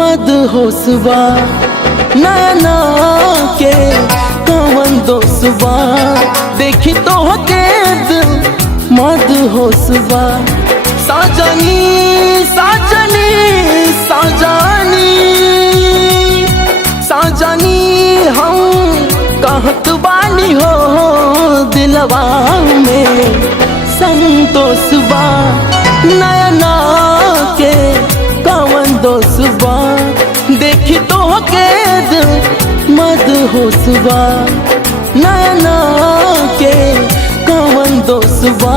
मदहोशबा नैना के कवन दोषबा देखी तो के दिल मदहोशबा साजनी साजनी साजनी साजनी हम कहत बानी हो दिलवा में संतोषबा नैना के कवन दोषबा देखी तो के दिल मदहोशबा नैना के कवन दोषबा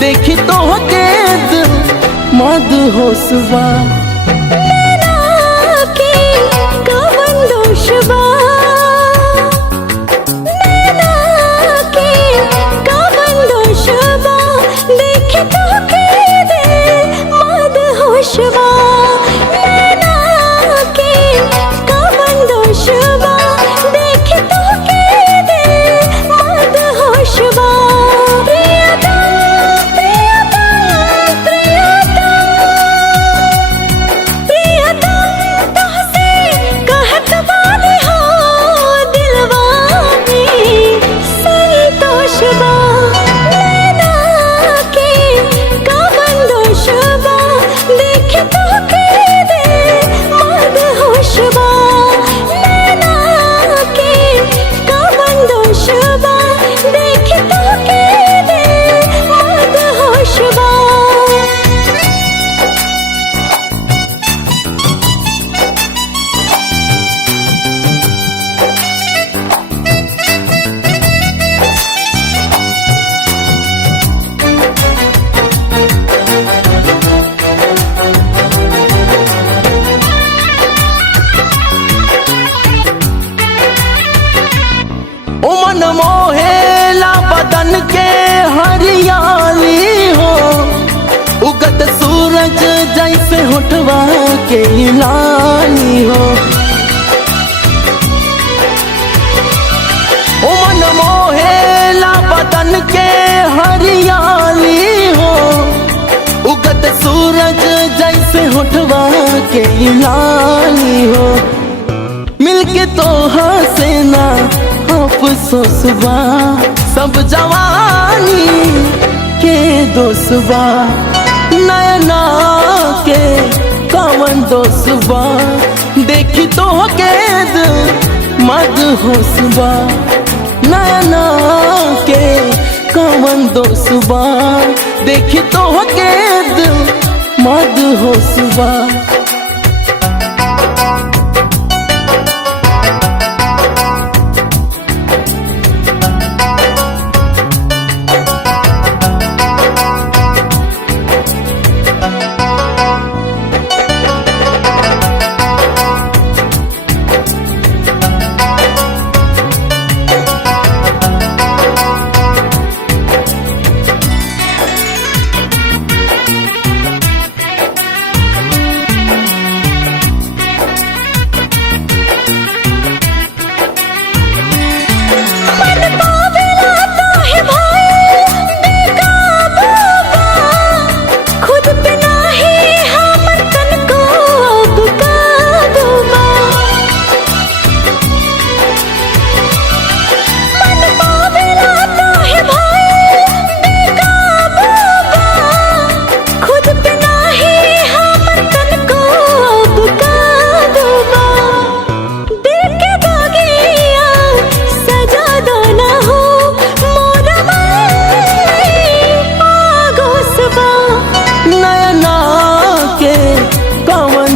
देखी तो के दिल मदहोशबा नैना के कवन दोषबा नैना के कवन दोषबा देखी तो के दिल मदहोशबा नैना के कवन दोषबा देखी तो के दिल मदहोशबा मन मोहेला बदन के हरियाली हो उगत सूरज जैसे होठवा के लाली हो मन मोहेला बदन के हरियाली हो उगत सूरज जैसे होठवा के लाली हो मिलके तो हंसना अफसोसबा सब जवानी के दोषबा नैना के कवन दोषबा देखी तो के दिल मदहोशबा नैना के कवन दोषबा देखी तो के दिल मदहोशबा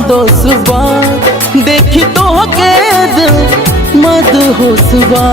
दोषबा देखी तो के दिल मदहोशबा